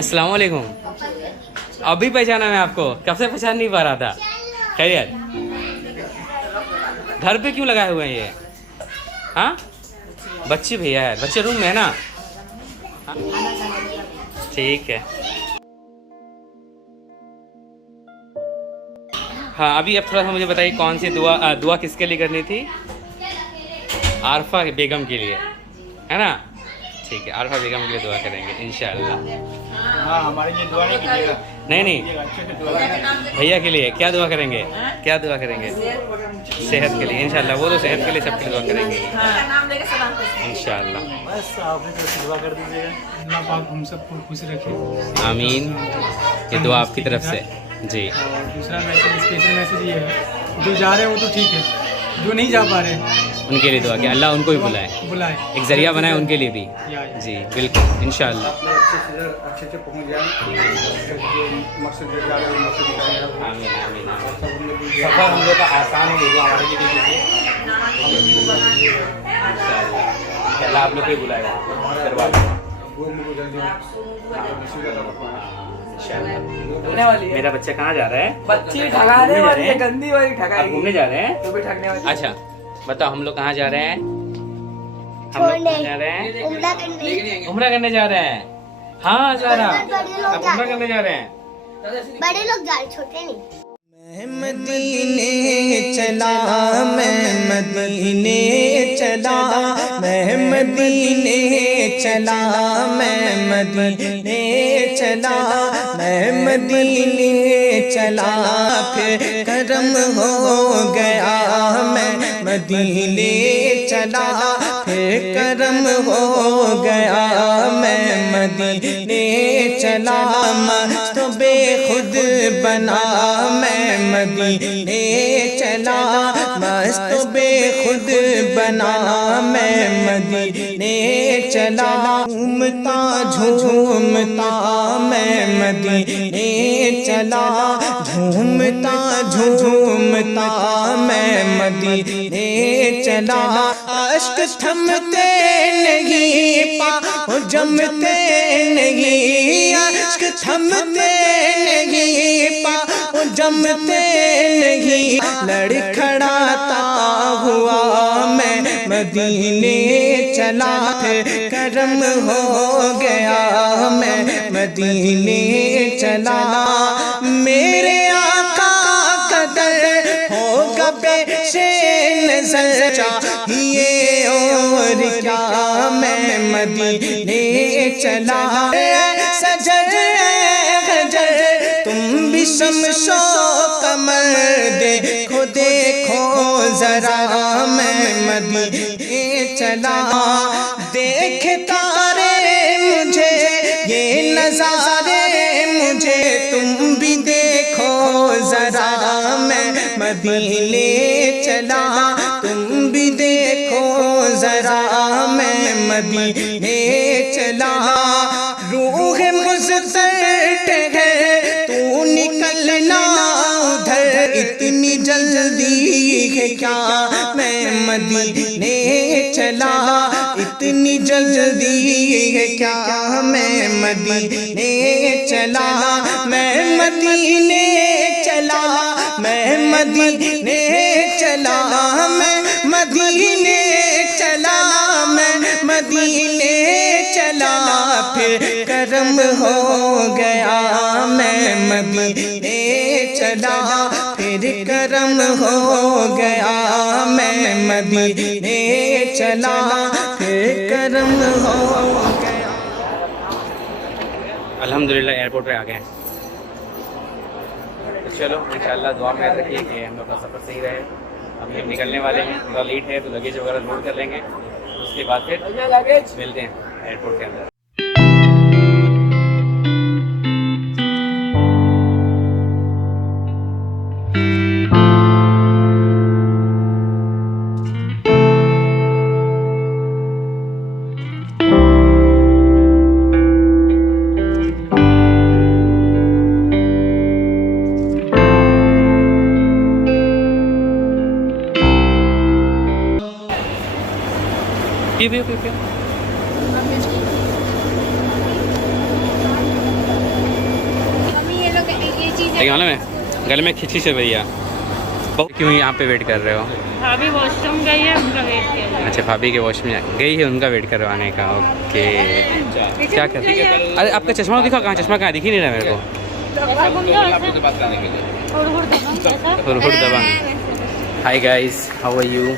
अस्सलाम वालेकुम। अभी पहचाना मैं आपको, कब से पहचान नहीं पा रहा था। खैरियत? घर पे क्यों लगाए हुए हैं ये? हाँ, बच्चे भैया है, बच्चे रूम में है ना? हाँ? ठीक है। हाँ, अभी अब थोड़ा सा मुझे बताइए कौन सी दुआ किसके लिए करनी थी? आरफा बेगम के लिए, है ना? ठीक है, आरफा बेगम के लिए दुआ करेंगे इंशाअल्लाह। हाँ, हमारे लिए दुआ नहीं कीजिएगा। नहीं, अच्छे से दुआ करेंगे। भैया के लिए क्या दुआ करेंगे? क्या दुआ करेंगे? सेहत के लिए इंशाअल्लाह। वो तो सेहत के लिए सबके लिए दुआ करेंगे इंशाअल्लाह। बस आप भी तो दुआ कर दीजिएगा, अल्लाह पाक हम सबको खुश रखे। आमीन। ये दुआ आपकी तरफ से जी। और दूसरा मैसेज, स्पेशल मैसेज ये है, जो जा रहे हैं वो तो ठीक है, जो नहीं जा पा रहे उनके लिए दुआ कि अल्लाह उनको भी बुलाए, एक जरिया बनाए उनके लिए भी। जी बिल्कुल इंशाअल्लाह। अच्छे से पहुँच जाए, मकसद जो जा रहे हैं मकसद निकालें। आमीन आमीन। सफ़र हम लोग का आसान हो गया हमारे लिए इंशाअल्लाह। अल्लाह आप लोग को भी बुलाएगा दरबार में। मेरा बच्चा कहाँ जा रहा है? बच्ची ठगाने वाली है, गंदी वाली आप ठगाएगी। घूमने जा रहे हैं? तो भी ठगने वाली। अच्छा बताओ, हम लोग कहाँ जा रहे हैं? हम लोग कहाँ जा रहे हैं? उम्रा करने। उम्रा करने जा रहे हैं। हाँ जा रहा, बड़े लोग आप जा उम्रा रहे करने जा रहे हैं। बड़े लोग जा रहे, छोटे नहीं। मैं मदीने चला, मैं मदीने चला, मैं मदीने चला, मैं मदीने चला, मैं मदीने चला, फिर करम हो गया। मैं मदीने चला, फिर करम हो गया। मैं मदीने चला, मस्त बेखुद बना। मैं मदीने चला, मस्त बेखुद बना। मैं मदीने चला, झूमता झूमता। मैं मदीने चला, झूमता झूमता। मैं मदीने चला, अश्क थमते नहीं, पाँव जमते नहीं, अश्क थमते नहीं, पाँव जमते नहीं। लड़खड़ाता हुआ मैं मदीने चला, फिर करम हो गया। मैं मदीने चला, मेरे आका कदर होगा पेशे नजर, चाहिए और क्या। मैं मदीने चला, सजर गजर तुम भी शमशो कमर देखो देखो जरा। मैं मदीने चला, देख तारे मुझे, ये नजारे मुझे, तुम भी देखो जरा। मैं मदीने चला, तुम भी देखो जरा। मैं मदीने चला, रूह मुस्तरद है, तू निकलना उधर, इतनी जल्दी है क्या। मैं मदीने चला, इतनी जल्दी है क्या। मैं मदीने चला, मैं मदीने चला, मैं मदीने चला, मैं मदीने चला, मैं मदीने चला, फिर करम हो गया। मैं मदीने चला, फिर करम हो गया। मैं मदीने चला, फिर करम हो गया। अल्हम्दुलिल्लाह एयरपोर्ट पे आ गए। तो चलो इंशाअल्लाह दुआ में याद रखिए कि हम लोग का सफ़र सही रहे। हम लोग निकलने वाले हैं, थोड़ा लेट है तो लगेज वगैरह लोड कर लेंगे, उसके बाद फिर मिलते हैं एयरपोर्ट के अंदर। पियो पियो पियो पियो। लेकिन मालूम है गले में खिंची से भैया क्यों यहाँ पे वेट कर रहे हो? भाभी वॉशरूम गई है, उनका वेट किया जा रहा है। अच्छा भाभी के वॉशरूम गई है, उनका वेट करवाने का। ओके क्या कर रही है? अरे आपका चश्मा दिखा, कहाँ चश्मा कहाँ दिख ही नहीं रहा मेरे को। हुरहुर दबंग। Hi guys, how are you?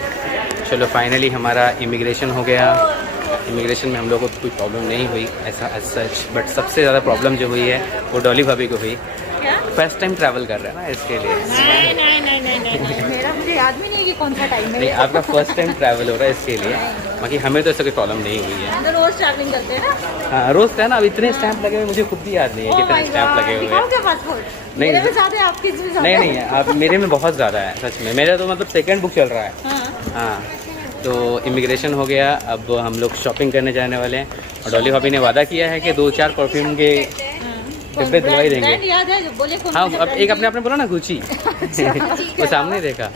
चलो फाइनली हमारा इमिग्रेशन हो गया। इमिग्रेशन में हम लोगों को कोई प्रॉब्लम नहीं हुई ऐसा सच, बट सबसे ज़्यादा प्रॉब्लम जो हुई है वो डॉली भाभी को हुई। फर्स्ट टाइम ट्रैवल कर रहे हैं ना इसके लिए। नहीं मेरा मुझे याद भी नहीं कि कौन सा टाइम है। नहीं आपका फर्स्ट टाइम ट्रैवल हो रहा है इसके लिए, बाकी हमें तो ऐसा कोई प्रॉब्लम नहीं हुई है। हम तो रोज ट्रैवलिंग करते हैं ना। हाँ रोज़ का है ना। अब इतने स्टैंप लगे हुए मुझे खुद भी याद नहीं है कितने स्टैंप लगे हुए हैं। क्या पासपोर्ट नहीं मेरे में ज़्यादा है, आपके इसमें ज़्यादा नहीं है। नहीं है, आप मेरे में बहुत ज़्यादा है सच में। मेरा तो मतलब सेकंड बुक चल रहा है। हाँ तो इमिग्रेशन हो गया, अब हम लोग शॉपिंग करने जाने वाले हैं। और डॉली भाभी ने वादा किया है कि 2-4 परफ्यूम के डिब्बे दिलवाई देंगे। याद है जो बोले कौन हाँ अब एक अपने बोला ना गुची वो सामने देखा।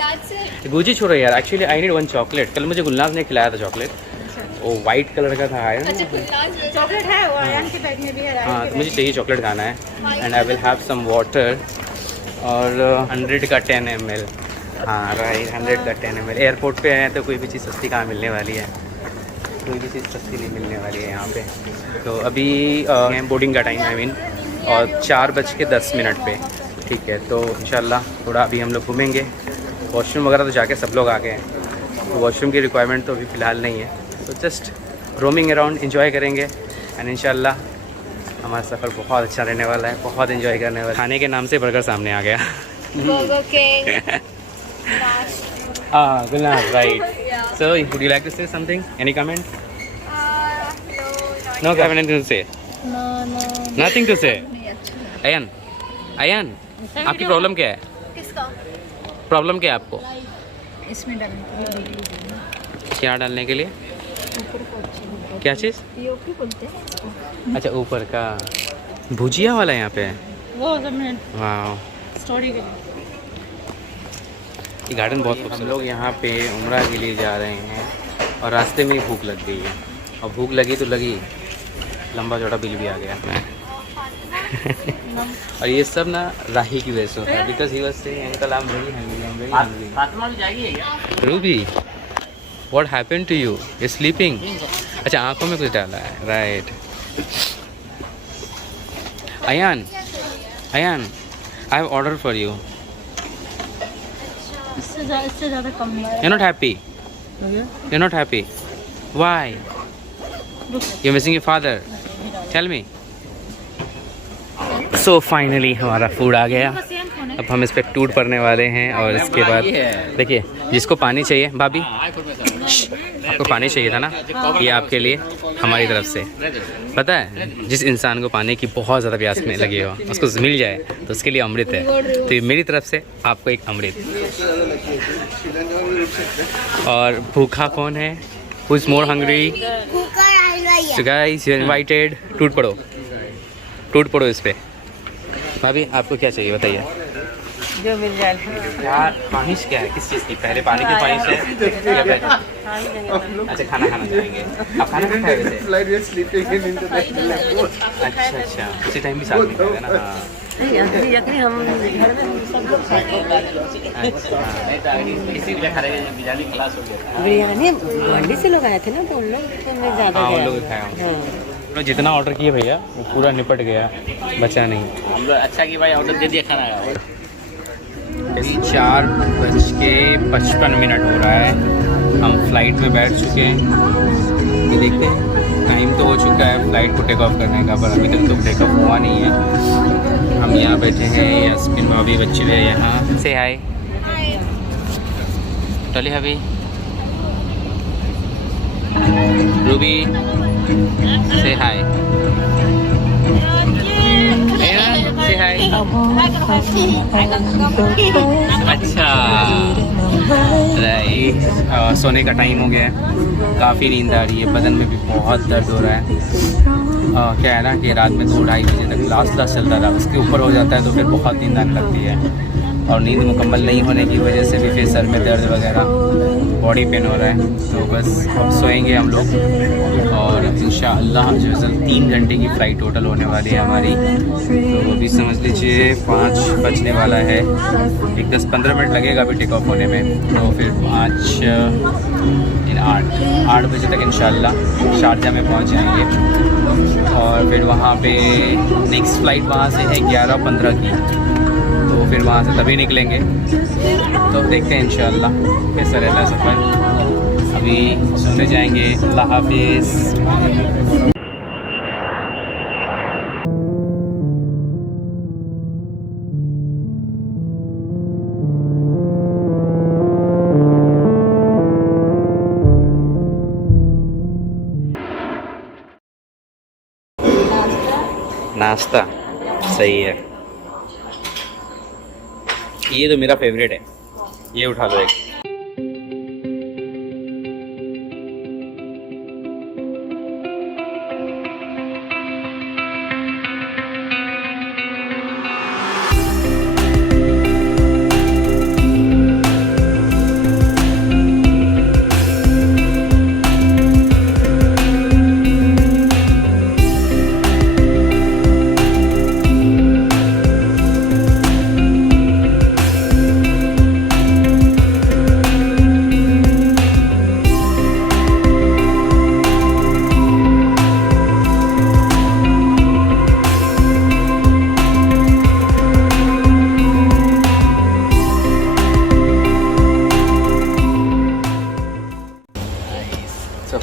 गुची छोड़ो यार, एक्चुअली आई नीड 1 चॉकलेट। कल मुझे गुलनाज ने खिलाया था चॉकलेट, वो वाइट कलर का था है ना। चॉकलेट है वो आयन के बैग में भी है। हाँ तो मुझे चाहिए चॉकलेट खाना है। And I will have some water और 100 का 10 ml। हाँ राइट 100 का 10 ml। एयरपोर्ट पे हैं तो कोई भी चीज़ सस्ती कहाँ मिलने वाली है, कोई भी चीज़ सस्ती नहीं मिलने वाली है यहाँ पे। तो अभी बोर्डिंग का टाइम आई मीन और 4:10 पे, ठीक है। तो इंशाल्लाह थोड़ा अभी हम लोग घूमेंगे। वॉशरूम वगैरह तो जाके सब लोग आ गए हैं, तो वॉशरूम की रिक्वायरमेंट तो अभी फ़िलहाल नहीं है। तो जस्ट रोमिंग अराउंड एंजॉय करेंगे एंड इंशाल्लाह हमारा सफ़र बहुत अच्छा रहने वाला है, बहुत एंजॉय करने वाला है। खाने के नाम से बर्गर सामने आ गया। Burger king. Gulnaz, right. So, would you like to say something? Any comment? No, I have anything to say. Nothing to say. Ayan, Ayan, आपकी प्रॉब्लम क्या है? किसका? प्रॉब्लम क्या है आपको? इसमें डालने के लिए क्या डालने के लिए? क्या चीज़? यूपी बोलते हैं। अच्छा ऊपर का भुजिया वाला यहाँ पे है। वो सब में वाह स्टोरी के लिए। ये गार्डन बहुत खूबसूरत। हम लोग यहाँ पे उम्रा के लिए जा रहे हैं और रास्ते में ही भूख लग गई है। और भूख लगी तो लगी, लंबा चौड़ा बिल भी आ गया। और ये सब ना राही की वजह से होता है। Because he was saying uncle I am very hungry. Fatima भी जाएगी क्या? Ruby what happened to you? You sleeping? अच्छा आंखों में कुछ डाला है, right. Ayaan, Ayaan I have order for you. इससे ज़्यादा कम नहीं है। You're not happy? You're not happy? Why? You're missing your father? Tell me. So finally हमारा फूड आ गया। अब हम इस पर टूट पड़ने वाले हैं और इसके बाद देखिए जिसको पानी चाहिए भाभी, आपको पानी चाहिए था ना, ये आपके लिए हमारी तरफ से। पता है जिस इंसान को पानी की बहुत ज़्यादा प्यास में लगी हो उसको मिल जाए तो उसके लिए अमृत है। तो ये मेरी तरफ से आपको एक अमृत। और भूखा कौन है? Who is more hungry? So guys, you're invited। टूट पड़ो, टूट पड़ो इस पे। भाभी आपको क्या चाहिए बताइए? जो मिल जाए। क्या ख्वाहिश क्या है? किस चीज़ की? पहले पानी की ख्वाहिश है या पहले? अच्छा खाना खाना चाहेंगे आप? खाना नहीं खाए वैसे? अच्छा अच्छा उसी टाइम भी साथ में खाते ना। हाँ हम घर में सब लोग बिरयानी मंडी से लोग आए थे ना, तो उन लोग में ज़्यादा हाँ उन लोग खाया हमने। जितना ऑर्डर किए भैया वो पूरा निपट गया, बचा नहीं। हम लोग अच्छा कि भाई ऑर्डर दे दिया खाना का। अभी 4:55 हो रहा है। हम फ्लाइट में बैठ चुके हैं। ये देखते हैं टाइम तो हो चुका है फ्लाइट को टेक ऑफ करने का, पर अभी तक तो टेक ऑफ हुआ नहीं है। हम यहाँ बैठे हैं, यास्मीन भाभी बच्चे भी हैं यहाँ। से हाय टॉली भाभी, रूबी से हाय, से हाय। अच्छा राइट, सोने का टाइम हो गया है, काफ़ी नींद आ रही है, बदन में भी बहुत दर्द हो रहा है। क्या है ना कि रात में 2-2:30 बजे तक क्लास चलता था, उसके ऊपर हो जाता है तो फिर बहुत नींद आने लगती है। और नींद मुकम्मल नहीं होने की वजह से भी फिर सर में दर्द वगैरह, बॉडी पेन हो रहा है। तो बस अब सोएंगे हम लोग और इंशाअल्लाह जो है 3 घंटे की फ़्लाइट टोटल होने वाली है हमारी। तो अभी समझ लीजिए 5 बजने वाला है, एक 10-15 मिनट लगेगा अभी टेक ऑफ होने में। तो फिर 8 बजे तक इंशाअल्लाह शारजा में पहुंच जाएंगे और फिर वहाँ पे नेक्स्ट फ़्लाइट वहाँ से है 11:15 की, तो फिर वहाँ से तभी निकलेंगे। तो देखते हैं इंशाअल्लाह कैसा रहता है सफ़र। अभी सोने जाएंगे। अल्लाह हाफिज़। नाश्ता सही है, ये तो मेरा फेवरेट है, ये उठा लो एक।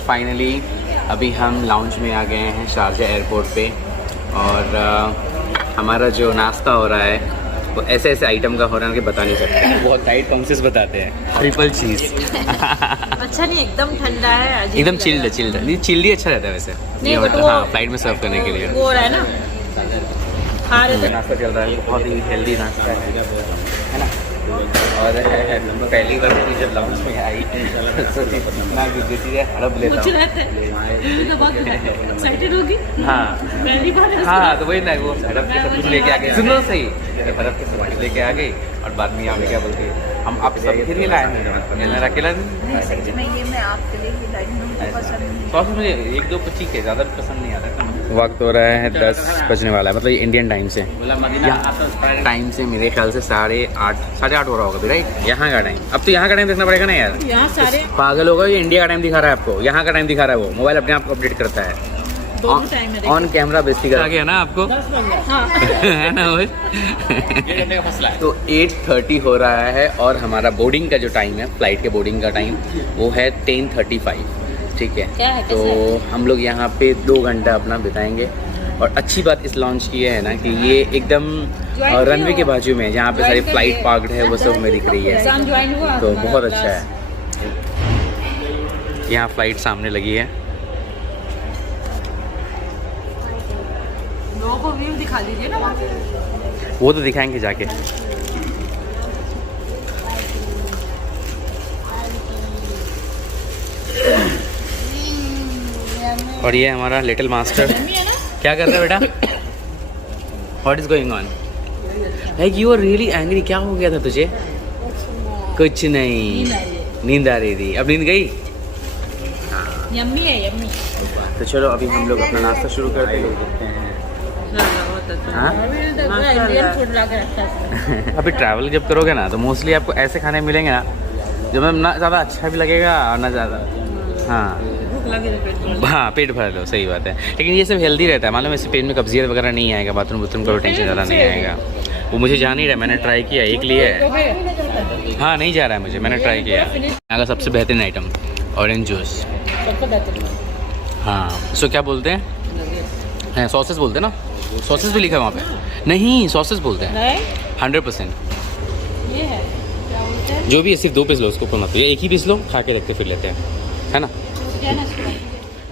फाइनली अभी हम लाउंज में आ गए हैं शारजा एयरपोर्ट पे और हमारा जो नाश्ता हो रहा है वो ऐसे ऐसे आइटम का हो रहा है कि बता नहीं सकते, बहुत टाइट काउंसेस बताते हैं। ट्रिपल चीज़ अच्छा नहीं, एकदम ठंडा है, एकदम चिल्ड चिल्ड ही अच्छा रहता है वैसे। नहीं, हाँ, फ्लाइट में सर्व करने के लिए वो हो रहा है ना, खा रहे थे। नाश्ता चल रहा है, बहुत ही हेल्दी नाश्ता है ना। और पहली बार भी जब लाउंज में आई तो इतना हड़प लेता हूँ। एक्साइटेड होगी। हाँ पहली बार हाँ, तो वही ना, वो हड़प के सब कुछ लेके आ गए। सुनो सही, हड़प के सब कुछ लेके आ गई और बाद में यहाँ पे क्या बोलते हैं, हम आप सब फिर ही लाए हैं, मेरा अकेला सॉस मुझे 1-2 कुछ ठीक है, ज़्यादा पसंद नहीं आता। वक्त हो रहा है 10 बजने वाला है, मतलब इंडियन टाइम से, टाइम से मेरे ख्याल से 8:30 हो रहा होगा राइट, यहाँ का टाइम। अब तो यहाँ का टाइम देखना पड़ेगा ना यार, यहाँ सारे पागल होगा। ये इंडिया का टाइम दिखा रहा है आपको, यहाँ का टाइम दिखा रहा है, वो मोबाइल अपने आप को अपडेट करता है, ऑन कैमरा बेइज्जती कर गया ना आपको है ना वो। तो 8:30 हो रहा है और हमारा बोर्डिंग का जो टाइम है, फ्लाइट के बोर्डिंग का टाइम वो है 10:35, ठीक है। तो हम लोग यहाँ पे 2 घंटा अपना बिताएंगे। और अच्छी बात इस लॉन्च की है ना कि ये एकदम रनवे के बाजू में, जहाँ पे सारी फ्लाइट पार्कड है वो सब हमें दिख रही है, तो बहुत अच्छा है। यहाँ फ्लाइट सामने लगी है, लोगों को व्यू दिखा दीजिए ना वहाँ पे। वो तो दिखाएंगे जाके। और ये हमारा लिटिल मास्टर क्या कर रहा है बेटा? What is going on? Like you are really angry, क्या हो गया था तुझे? कुछ नहीं, नींद आ रही थी, अब नींद गई। यम्मी है, यम्मी। तो चलो अभी हम लोग अपना नाश्ता शुरू करते हैं। अभी ट्रैवल जब करोगे ना तो मोस्टली आपको ऐसे खाने मिलेंगे ना जो मतलब ना ज़्यादा अच्छा भी लगेगा और ना ज़्यादा, हाँ पेट भर लो, सही बात है। लेकिन ये सब हेल्दी रहता है, मालूम है, इससे पेट में कब्जियत वगैरह नहीं आएगा, बाथरूम का टेंशन ज़्यादा नहीं आएगा। वो मुझे जा नहीं रहा, मैंने ट्राई किया, एक लिए है, हाँ नहीं जा रहा है मुझे, मैंने ट्राई किया। यहाँ का सबसे बेहतरीन आइटम ऑरेंज जूस, हाँ इसको क्या बोलते हैं, सॉसेस बोलते हैं ना, सॉसेस भी लिखा है वहाँ पे, नहीं सॉसेस बोलते हैं 100%। ये है क्या बोलते हैं, जो भी है, सिर्फ 2 पीस लो, उसको मत लो, एक ही पीस लो, खा के रखते फिर लेते हैं, है ना।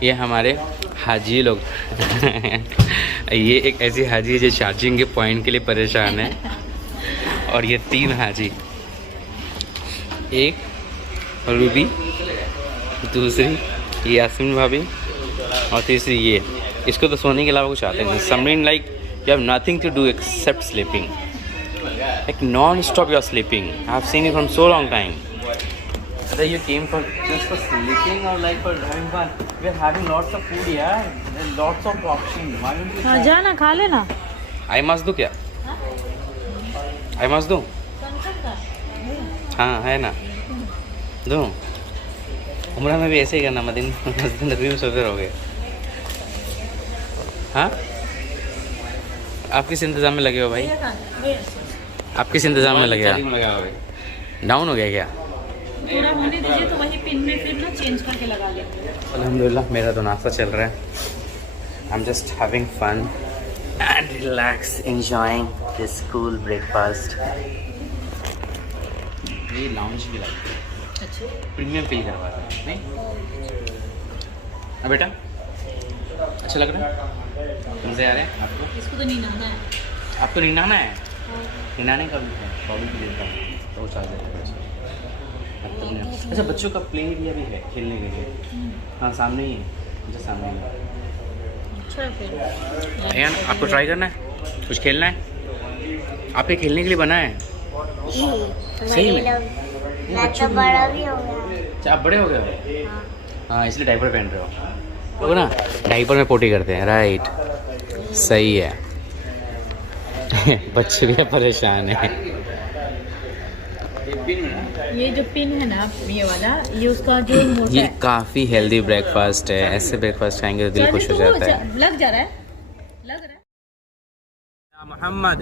ये हमारे हाजी लोग ये एक ऐसी हाजी है जो चार्जिंग के पॉइंट के लिए परेशान है, और ये 3 हाजी, एक रूबी, दूसरी यास्मीन भाभी और तीसरी ये। इसको तो सोने के अलावा कुछ आते नहीं। Samreen like you have nothing to do except sleeping. Like non-stop you are sleeping. I have seen you from so long time. Whether you came for just for sleeping or like for having fun. We are having lots of food here. There are lots of options. Why don't you हाँ try? जाना खा लेना I must do क्या? I must do? हाँ है ना दूँ उम्र में भी ऐसे ही करना मदीना नबी में सोते रहोगे हाँ आप किस इंतज़ाम में लगे हो भाई आप किस इंतज़ाम में लगे हो डाउन हो गया क्या पूरा होने दीजिए तो वही पिन में फिर ना चेंज करके लगा लेंगे अल्हम्दुलिल्लाह मेरा तो नाश्ता चल रहा है I am just having fun and relax enjoying this cool breakfast ये लाउंज भी लगता है अच्छा प्रीमियम फील करवा रहा है नहीं हाँ बेटा अच्छा लग रहा है मज़े आ रहे हैं आपको इसको तो नहीं नहाना है आपको नहीं नहाना है नहाने का भी है प्रॉब्लम भी देता तो चार्ज अच्छा बच्चों का प्ले एरिया भी है खेलने के लिए हाँ सामने ही है जस्ट सामने ही है अच्छा फिर अयान आपको ट्राई करना है कुछ खेलना है आपके खेलने के लिए बना है सही में तो बड़ा भी हो गया अच्छा आप बड़े हो गए हो हाँ इसलिए डायपर पहन रहे हो वो ना डायपर में पोटी करते हैं राइट सही है बच्चे भी परेशान है ये जो पिन है ना ये वाला ये उसका जो मोटा ये है काफ़ी हेल्दी ब्रेकफास्ट है ऐसे ब्रेकफास्ट खाएंगे तो दिल खुश हो जाता है लग जा रहा है मोहम्मद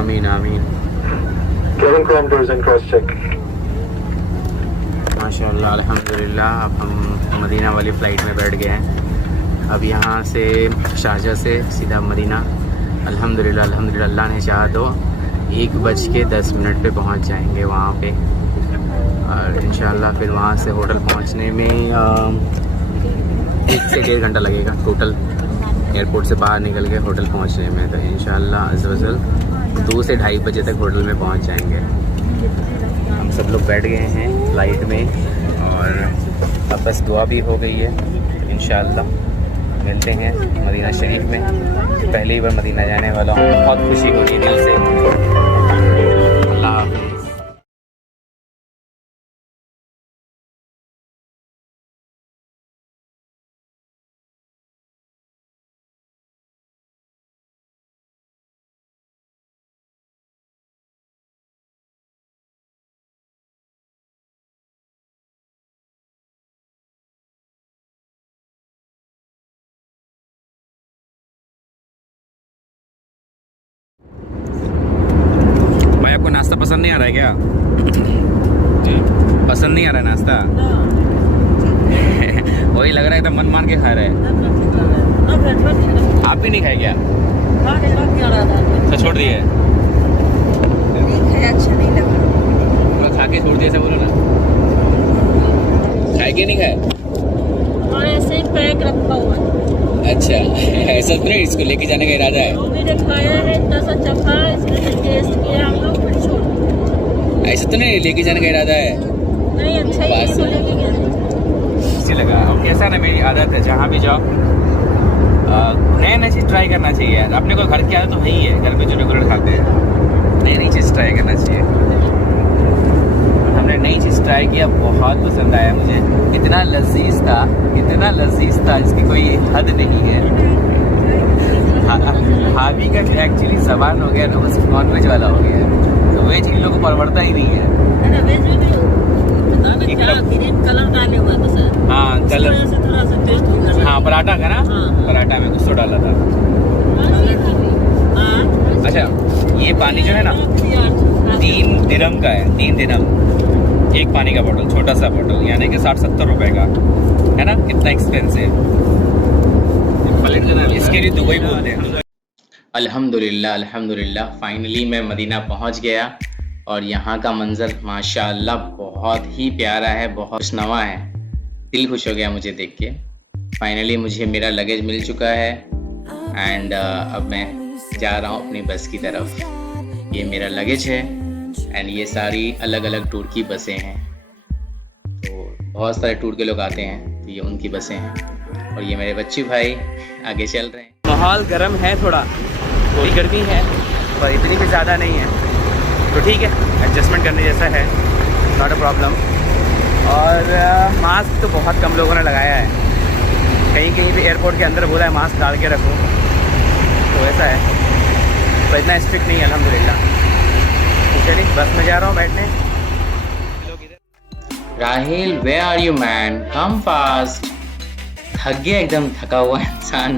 आमीन आमीन Cabin chrome doors and cross check. माशाल्लाह अल्हम्दुलिल्लाह अब हम मदीना वाली फ़्लाइट में बैठ गए हैं अब यहाँ से शारजा से सीधा मदीना अल्हम्दुलिल्लाह अल्हम्दुलिल्लाह अल्लाह ने चाहा तो 1:10 पे पहुँच जाएंगे वहाँ पे और इंशाल्लाह फिर वहाँ से होटल पहुँचने में 1 से 1.5 घंटा लगेगा टोटल एयरपोर्ट से बाहर निकल के होटल पहुँचने में तो इंशाल्लाह अज़्ज़ व जल 2 से 2:30 बजे तक होटल में पहुँच जाएंगे हम सब लोग बैठ गए हैं फ़्लाइट में और अब बस दुआ भी हो गई है इंशाल्लाह मिलते हैं मदीना शरीफ में पहली बार मदीना जाने वाला हूँ बहुत खुशी हो रही है दिल से अल्लाह हाफ़िज़ भाई आपको नाश्ता पसंद नहीं आ रहा है क्या पसंद नहीं आ रहा है नाश्ता वही लग रहा है एकदम मन मान के खा रहे हैं आप भी नहीं खाए क्या तो छोड़ दिए अच्छा नहीं लगा खा के छोड़ दिए ऐसा बोलो ना खाए के नहीं खाए और ऐसे ही पैक रखा हुआ है अच्छा ऐसा तो नहीं इसको लेके जाने का इरादा है मैंने खाया है इतना सा चखा इसमें टेस्ट किया हम लोग फिर छोड़ ऐसा तो नहीं लेके जाने का इरादा है नहीं अच्छा ही बस। है, लेके गया अच्छी लगा और कैसा ना मेरी आदत है जहाँ भी जाओ नया नई चीज़ ट्राई करना चाहिए यार अपने को घर की आदत तो है ही है घर पे जो रेगुलर खाते हैं नई नई चीज़ ट्राई करना चाहिए हमने नई चीज़ ट्राई किया बहुत पसंद आया मुझे इतना लजीज था इसकी कोई हद नहीं है भाभी का एक्चुअली सामान हो गया ना बस नॉन वेज वाला हो गया तो वेज इन लोगों को परवड़ता ही नहीं है ग्रीन कलर डाले हुआ था सर हाँ कलर से थोड़ा सा टेस्ट हो गया हाँ पराठा का ना पराठा में कुछ तो डाला था अच्छा ये पानी जो है ना 3 दिरहम का है 3 दिरहम एक पानी का बोतल छोटा सा बोतल यानी कि 60-70 रुपए का है ना कितना एक्सपेंसिव इसके लिए दुबई बोलते हैं अल्हम्दुलिल्लाह फाइनली मैं मदीना पहुंच गया और यहाँ का मंज़र माशाअल्लाह बहुत ही प्यारा है, बहुत खुशनुमा है। दिल खुश हो गया मुझे देख के। फाइनली मुझे मेरा लगेज मिल चुका है एंड अब मैं जा रहा हूँ अपनी बस की तरफ। ये मेरा लगेज है एंड ये सारी अलग अलग टूर की बसें हैं। तो बहुत सारे टूर के लोग आते हैं, तो ये उनकी बसें हैं। और ये मेरे बच्चे भाई आगे चल रहे हैं। माहौल गर्म है, थोड़ा थोड़ी गर्मी है पर इतनी भी ज़्यादा नहीं है, तो ठीक है, एडजस्टमेंट करने जैसा है, नॉट अ प्रॉब्लम। और मास्क तो बहुत कम लोगों ने लगाया है, कहीं कहीं भी एयरपोर्ट के अंदर बोला है मास्क डाल के रखो, तो ऐसा है, तो इतना स्ट्रिक्ट नहीं है अल्हम्दुलिल्लाह। तो चलिए बस में जा रहा हूँ बैठने। Rahil where are you man, come fast. थक गया एकदम, थका हुआ इंसान।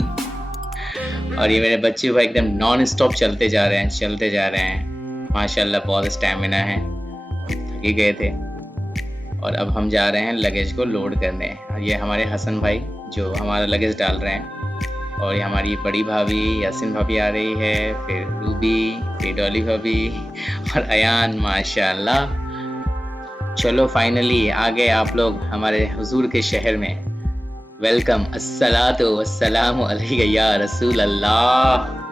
और ये मेरे बच्चे भाई एकदम नॉन स्टॉप चलते जा रहे हैं माशाल्लाह, बहुत स्टैमिना है, थक ही गए थे। और अब हम जा रहे हैं लगेज को लोड करने। और ये हमारे हसन भाई जो हमारा लगेज डाल रहे हैं। और ये हमारी बड़ी भाभी यासिन भाभी आ रही है, फिर रूबी, फिर डॉली भाभी और अयान माशाल्लाह। चलो फाइनली आ गए आप लोग हमारे हुजूर के शहर में। वेलकम, अस्सलातु वस्सलामु अलैका या रसूल अल्लाह।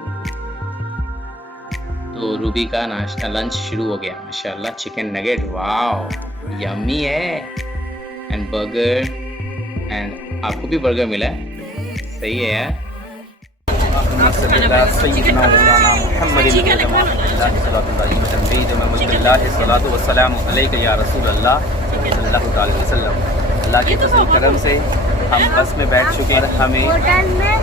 तो रूबी का नाश्ता लंच शुरू हो गया माशाल्लाह। चिकन नगेट, वाओ यम्मी है, एंड बर्गर, एंड आपको भी बर्गर मिला है, सही है यार। अल्लाह के फज़ल करम से हम बस में बैठ चुके हैं, हमें होटल में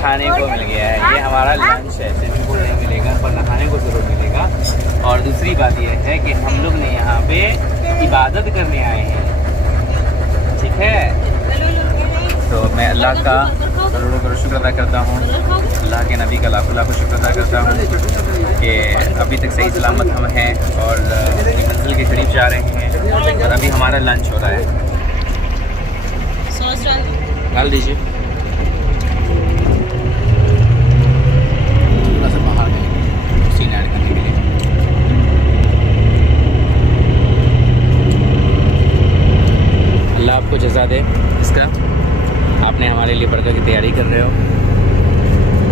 खाने को मिल गया है। ये हमारा लंच है, स्विमिंग पूल नहीं मिलेगा पर नहाने को ज़रूर मिलेगा। और दूसरी बात यह है कि हम लोग ने यहाँ पे इबादत करने आए हैं, ठीक है। तो मैं अल्लाह का करोड़ों करोड़ शुक्र अदा करता हूँ, अल्लाह के नबी का लाखों लाखों शुक्र अदा करता हूँ कि अभी तक सही सलामत हम हैं और मंजिल के करीब जा रहे हैं। और अभी हमारा लंच हो रहा है, सॉस डाल दीजिए। थोड़ा सा बाहर में सीन ऐड करने के लिए। अल्लाह आपको जज़ा दे इसका, आपने हमारे लिए बर्गर की तैयारी कर रहे हो।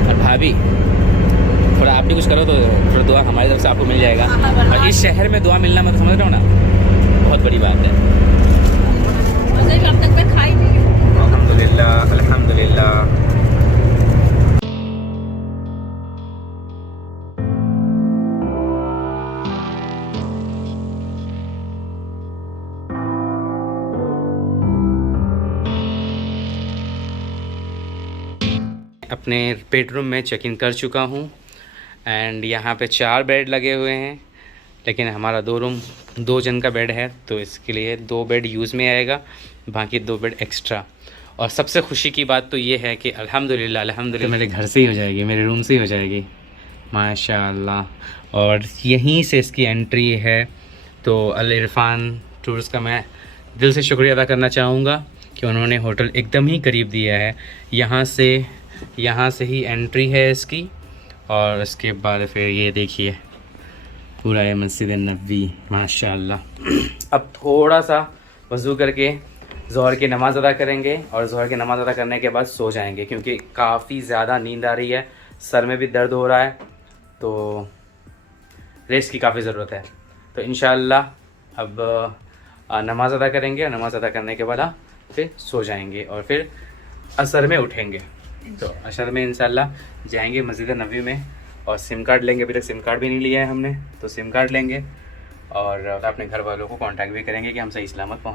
और भाभी थोड़ा आप भी कुछ करो तो थोड़ा दुआ हमारी तरफ से आपको मिल जाएगा। और इस शहर में दुआ मिलना मतलब समझ रहे हो ना, बहुत बड़ी बात है। अब तक मैं खाई नहीं। अल्हम्दुलिल्लाह अल्हम्दुलिल्लाह। अपने बेडरूम में चेक इन कर चुका हूँ एंड यहाँ पे 4 बेड लगे हुए हैं, लेकिन हमारा 2 जन का बेड है, तो इसके लिए 2 बेड यूज़ में आएगा, बाकी 2 बेड एक्स्ट्रा। और सबसे खुशी की बात तो ये है कि अल्हम्दुलिल्लाह अल्हम्दुलिल्लाह मेरे घर से ही हो जाएगी, मेरे रूम से ही हो जाएगी माशाल्लाह। और यहीं से इसकी एंट्री है। तो अल इरफान टूर्स का मैं दिल से शुक्रिया अदा करना चाहूँगा कि उन्होंने होटल एकदम ही करीब दिया है। यहाँ से ही एंट्री है इसकी। और उसके बाद फिर ये देखिए पूरा ये मस्जिद नबी माशाल्लाह। अब थोड़ा सा वज़ू करके ज़ोहर की नमाज़ अदा करेंगे और ज़ोहर की नमाज़ अदा करने के बाद सो जाएंगे, क्योंकि काफ़ी ज़्यादा नींद आ रही है, सर में भी दर्द हो रहा है, तो रेस्ट की काफ़ी ज़रूरत है। तो इंशाअल्लाह अब नमाज़ अदा करेंगे और नमाज़ अदा करने के बाद फिर सो जाएंगे और फिर असर में उठेंगे। तो असर में इंशाअल्लाह जाएंगे मस्जिद नबी में और सिम कार्ड लेंगे। अभी तक सिम कार्ड भी नहीं लिया है हमने, तो सिम कार्ड लेंगे और अपने घर वालों को कांटेक्ट भी करेंगे कि हम सही सलामत पहुंच